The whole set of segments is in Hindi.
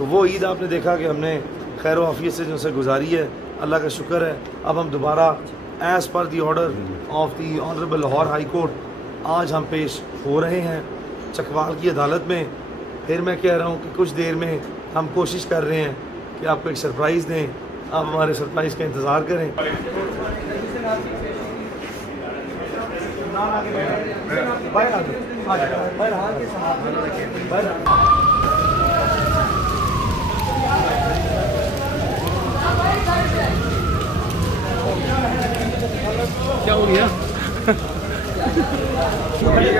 तो वो ईद आपने देखा कि हमने खैर आफियत से जो से गुजारी है, अल्लाह का शुक्र है। अब हम दोबारा as per the order of the honourable Lahore high court आज हम पेश हो रहे हैं चकवाल की अदालत में। फिर मैं कह रहा हूँ कि कुछ देर में हम कोशिश कर रहे हैं कि आपको एक सरप्राइज़ दें, आप हमारे सरप्राइज़ का इंतज़ार करें। क्या हो गया?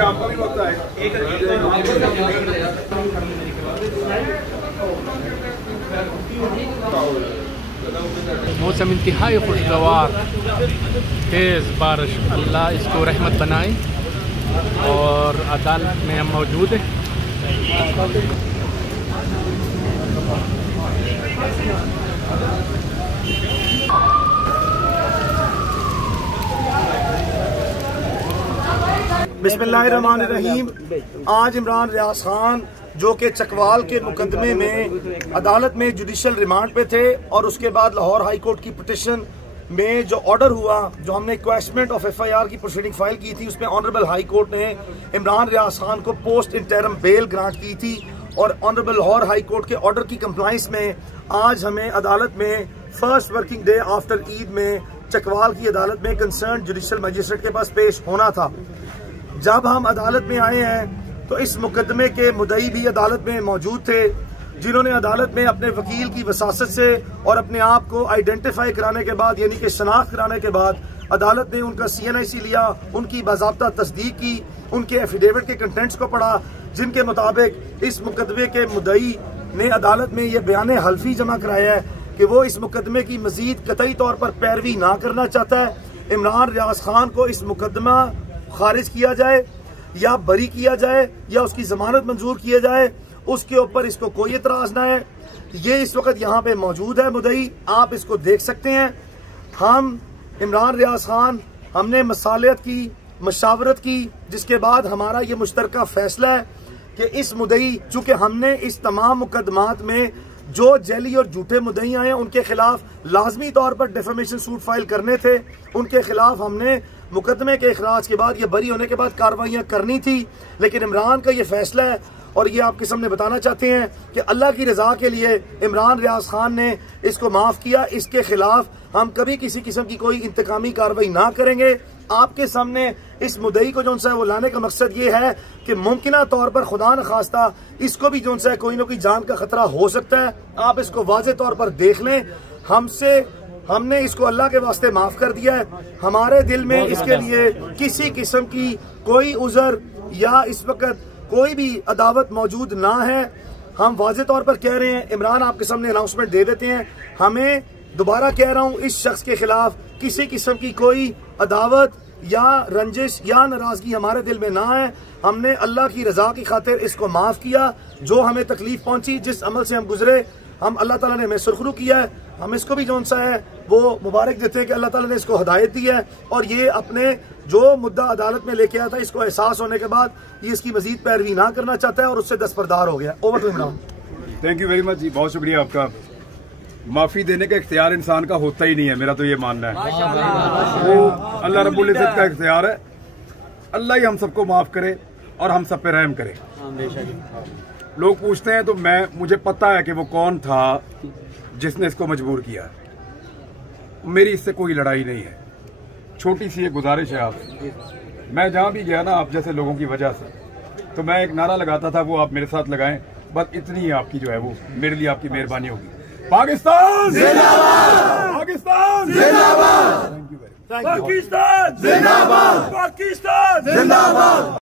आपका भी वक्त आएगा। मौसम इंतहाई खुशगवार, तेज़ बारिश, अल्लाह इसको रहमत बनाए। और अदालत में हम मौजूद हैं। बिस्मिल्लाहिर्रहमानिर्रहीम। आज इमरान रियाज खान जो कि चकवाल के मुकदमे में अदालत में जुडिशल रिमांड पे थे और उसके बाद लाहौर हाई कोर्ट की पिटिशन में जो ऑर्डर हुआ, जो हमने क्वेश्चनमेंट ऑफ FIR की प्रोसीडिंग फाइल की थी, उसमें ऑनरेबल हाई कोर्ट ने इमरान रियाज खान को पोस्ट इंटरम बेल ग्रांट की थी। और ऑनरेबल लाहौर हाई कोर्ट के ऑर्डर की कंप्लाइंस में आज हमें अदालत में first working day after Eid में चकवाल की अदालत में कंसर्न जुडिशल मजिस्ट्रेट के पास पेश होना था। जब हम अदालत में आए हैं तो इस मुकदमे के मुद्दई भी अदालत में मौजूद थे, जिन्होंने अदालत में अपने वकील की वसासत से और अपने आप को आइडेंटिफाई कराने के बाद, यानी कि शनाख्त कराने के बाद, अदालत ने उनका CNIC लिया, उनकी बाज़ाब्ता तस्दीक की, उनके एफिडेविट के कंटेंट्स को पढ़ा, जिनके मुताबिक इस मुकदमे के मुद्दई ने अदालत में यह बयान हल्फी जमा कराया है कि वो इस मुकदमे की मजीद कतई तौर पर पैरवी ना करना चाहता है। इमरान रियाज खान को इस मुकदमा खारिज किया जाए या बरी किया जाए या उसकी जमानत मंजूर किया जाए, उसके ऊपर इसको कोई एतराज ना है। ये इस वक्त यहाँ पे मौजूद है मुद्दई, आप इसको देख सकते हैं। हम इमरान रियाज खान हमने मसालियत की, मशावरत की, जिसके बाद हमारा ये मुश्तरका फैसला है कि इस मुद्दई, चूंकि हमने इस तमाम मुकदमात में जो जैली और झूठे मुद्दई आए हैं उनके खिलाफ लाजमी तौर पर डिफेमेशन सूट फाइल करने थे, उनके खिलाफ हमने मुकदमे के इखराज के बाद या बरी होने के बाद कार्रवाइयां करनी थी। लेकिन इमरान का ये फैसला है और ये आपके सामने बताना चाहते हैं कि अल्लाह की रजा के लिए इमरान रियाज खान ने इसको माफ किया। इसके खिलाफ हम कभी किसी किस्म की कोई इंतकामी कार्रवाई ना करेंगे। आपके सामने इस मुद्दई को जो सा वो लाने का मकसद ये है कि मुमकिना तौर पर खुदा न खास्ता इसको भी जो सा कोई ना कोई जान का खतरा हो सकता है। आप इसको वाज़े तौर पर देख लें। हमने इसको अल्लाह के वास्ते माफ कर दिया है। हमारे दिल में इसके लिए किसी किस्म की कोई उज़र या इस वक्त कोई भी अदावत मौजूद ना है। हम वाज़े तौर पर कह रहे हैं, इमरान आपके सामने अनाउंसमेंट दे देते हैं, हमें दोबारा कह रहा हूँ, इस शख्स के खिलाफ किसी किस्म की कोई अदावत या रंजिश या नाराजगी हमारे दिल में ना है। हमने अल्लाह की रजा की खातिर इसको माफ किया। जो हमें तकलीफ पहुंची, जिस अमल से हम गुजरे, हम अल्लाह ताला ने हमें सुरखरू किया है। हम इसको भी जो सा है वो मुबारक देते हैं कि अल्लाह ताला ने इसको हिदायत दी है और ये अपने जो मुद्दा अदालत में लेके आया था, इसको एहसास होने के बाद ये इसकी मजीद पैरवी ना करना चाहता है और उससे दस्तबरदार हो गया। Over to Imran. Thank you very much जी, बहुत शुक्रिया आपका। माफी देने का इख्तियार इंसान का होता ही नहीं है, मेरा तो ये मानना है। वो अल्लाह रब्बुल इज्जत का इख्तियार है। अल्लाह ही हम सबको माफ करे और हम सब पे रहम करे। लोग पूछते हैं तो मुझे पता है कि वो कौन था जिसने इसको मजबूर किया। मेरी इससे कोई लड़ाई नहीं है। छोटी सी एक गुजारिश है आपसे, मैं जहां भी गया ना आप जैसे लोगों की वजह से, तो मैं एक नारा लगाता था, वो आप मेरे साथ लगाएं। बस इतनी ही आपकी जो है वो मेरे लिए आपकी मेहरबानी होगी। पाकिस्तान जिंदाबाद, पाकिस्तान जिंदाबाद, पाकिस्तान जिंदाबाद, पाकिस्तान जिंदाबाद।